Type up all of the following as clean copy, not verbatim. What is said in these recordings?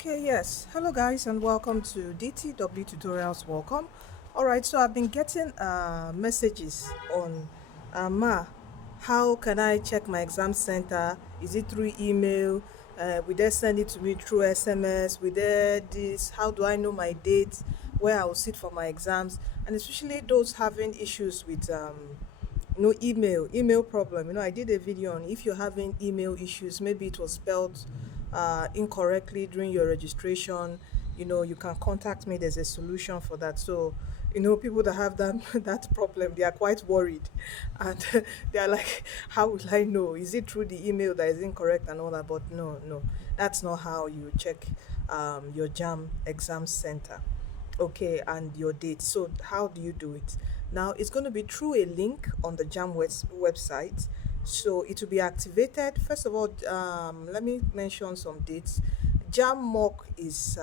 Okay, yes. Hello, guys, and welcome to DTW Tutorials. Welcome. All right, so I've been getting messages on Ma, how can I check my exam center? Is it through email? Will they send it to me through SMS? Will they this? How do I know my date where I will sit for my exams? And especially those having issues with email problem. I did a video on if you're having email issues, maybe it was spelled incorrectly during your registration. You can contact me. There's a solution for that. So people that have that that problem, they are quite worried, and they are like, how will I know? Is it through the email that is incorrect and all that? But no, that's not how you check your JAM exam center. Okay, and your date. So how do you do it? Now it's going to be through a link on the JAM website. So it will be activated. First of all, let me mention some dates. JAM mock is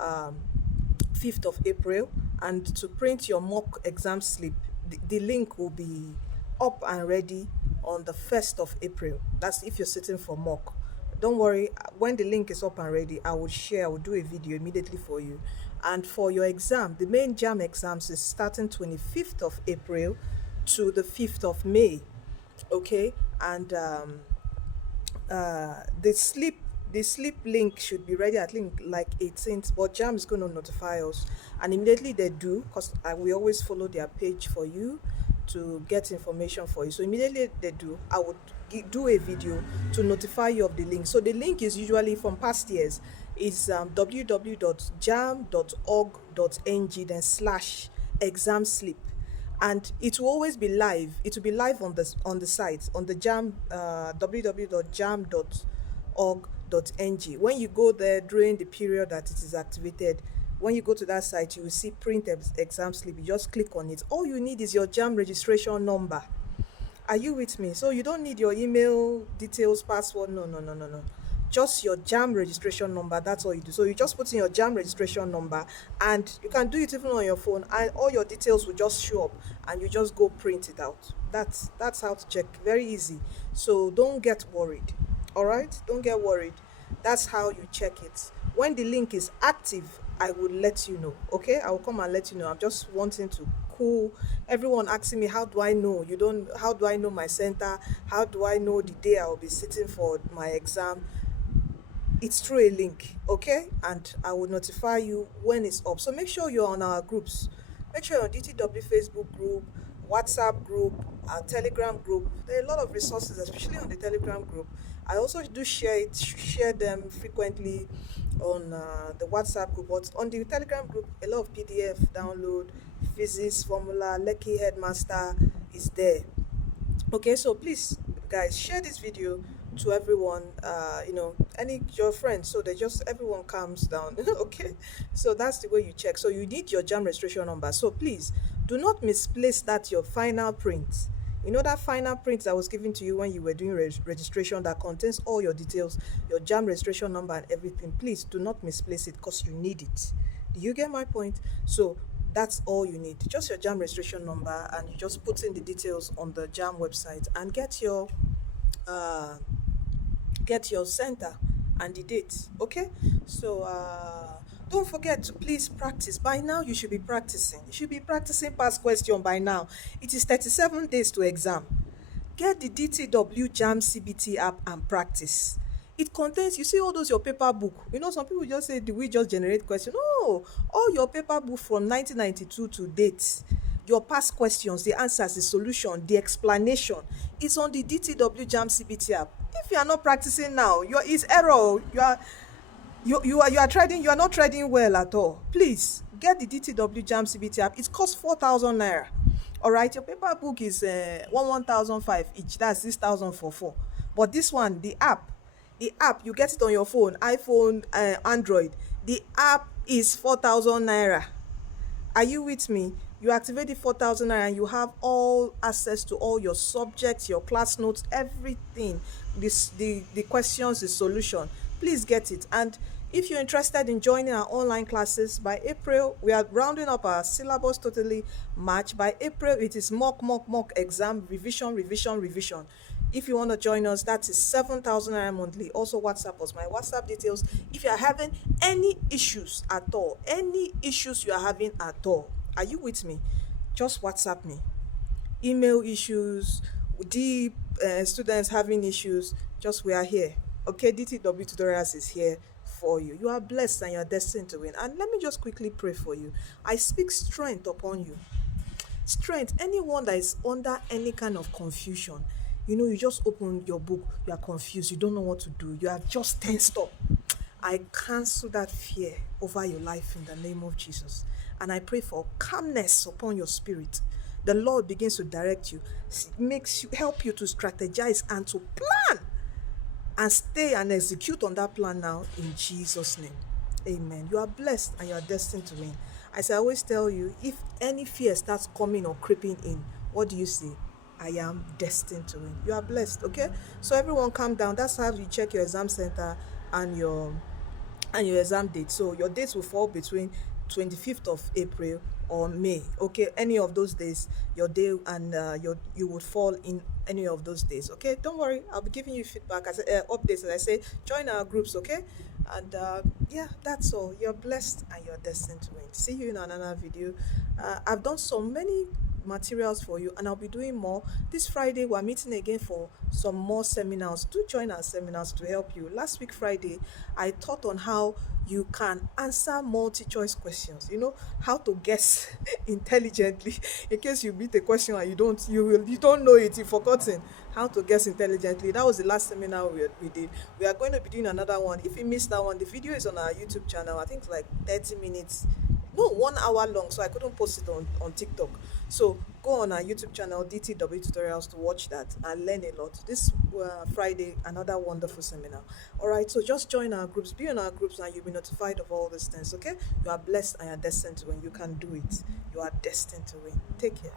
um, 5th of April, and to print your mock exam slip, the link will be up and ready on the 1st of April. That's if you're sitting for mock. Don't worry, when the link is up and ready, I will do a video immediately for you. And for your exam, the main JAM exams is starting 25th of April to the 5th of May. Okay, and the sleep link should be ready at like 18th, but JAM is going to notify us, and immediately they do, because we always follow their page for you to get information for you. So immediately they do, I would do a video to notify you of the link. So the link is usually from past years, is www.jam.org.ng then / exam slip, and it will always be live. It will be live on the site, on the JAM, www.jam.org.ng. When you go there during the period that it is activated, when you go to that site, you will see print exam slip. You just click on it. All you need is your JAM registration number. Are you with me? So you don't need your email details, password. No. Just your JAM registration number. That's all you do. So you just put in your JAM registration number, and you can do it even on your phone, and all your details will just show up, and you just go print it out. That's how to check. Very easy. So don't get worried. All right? Don't get worried. That's how you check it. When the link is active, I will let you know. Okay? I will come and let you know. I'm just wanting to cool everyone asking me, how do I know? How do I know my center? How do I know the day I will be sitting for my exam? It's through a link, okay? And I will notify you when it's up. So make sure you're on our groups. Make sure you're on DTW Facebook group, WhatsApp group, our Telegram group. There are a lot of resources, especially on the Telegram group. I also do share them frequently on the WhatsApp group, but on the Telegram group, a lot of PDF download, physics formula, Lucky Headmaster is there. Okay, so please, guys, share this video to everyone, any your friends, so that just everyone calms down. Okay, so that's the way you check. So you need your JAM registration number. So please do not misplace that your final print. That final print that was given to you when you were doing registration, that contains all your details, your JAM registration number and everything. Please do not misplace it, because you need it. Do you get my point? So that's all you need, just your JAM registration number, and you just put in the details on the JAM website and get your center and the date. Okay, so don't forget to please practice. By now you should be practicing. Past question by now. It is 37 days to exam. Get the DTW JAM CBT app and practice. It contains, you see all those your paper book. Some people just say, do we just generate questions? No, all your paper book from 1992 to date, your past questions, the answers, the solution, the explanation is on the DTW JAM CBT app. If you are not practicing now, it's error. You are not trading well at all. Please get the DTW JAM CBT app. It costs 4,000 naira. All right, your paper book is 1,500 each. That's 6,000 for 4. But this one, the app, you get it on your phone, iPhone, Android. The app is 4,000 naira. Are you with me? You activate the 4,000 naira and you have all access to all your subjects, your class notes, everything. The questions, the solution. Please get it. And if you're interested in joining our online classes, by April, we are rounding up our syllabus totally March. By April, it is mock exam, revision. If you want to join us, that is 7,000 naira monthly. Also, WhatsApp us. My WhatsApp details. If you are having any issues at all, any issues you are having at all, are you with me? Just WhatsApp me. Email issues, deep students having issues, just we are here. Okay, DTW Tutorials is here for you. You are blessed and you are destined to win. And let me just quickly pray for you. I speak strength upon you. Strength, anyone that is under any kind of confusion, you just open your book, you are confused, you don't know what to do, you are just tensed up. I cancel that fear over your life in the name of Jesus. And I pray for calmness upon your spirit. The Lord begins to direct you, makes you, help you to strategize and to plan and stay and execute on that plan now in Jesus' name. Amen. You are blessed and you are destined to win. As I always tell you, if any fear starts coming or creeping in, what do you say? I am destined to win. You are blessed, okay? So everyone calm down. That's how you check your exam center and your exam date. So your dates will fall between 25th of April or May. Okay, any of those days, your day and you would fall in any of those days. Okay, don't worry. I'll be giving you feedback as updates. As I say, join our groups. Okay, and yeah, that's all. You're blessed and you're destined to win. See you in another video. I've done so many materials for you and I'll be doing more. This Friday we're meeting again for some more seminars. Do join our seminars to help you. Last week Friday I taught on how you can answer multi-choice questions, how to guess intelligently in case you beat a question and you don't know it, you've forgotten how to guess intelligently. That was the last seminar we did. We are going to be doing another one. If you missed that one, the video is on our YouTube channel. I think it's like 30 minutes, no, 1 hour long, so I couldn't post it on TikTok. So go on our YouTube channel, DTW Tutorials, to watch that and learn a lot. This Friday, another wonderful seminar. All right, so just join our groups, be on our groups, and you'll be notified of all these things, okay? You are blessed and you're destined to win. You can do it. You are destined to win. Take care.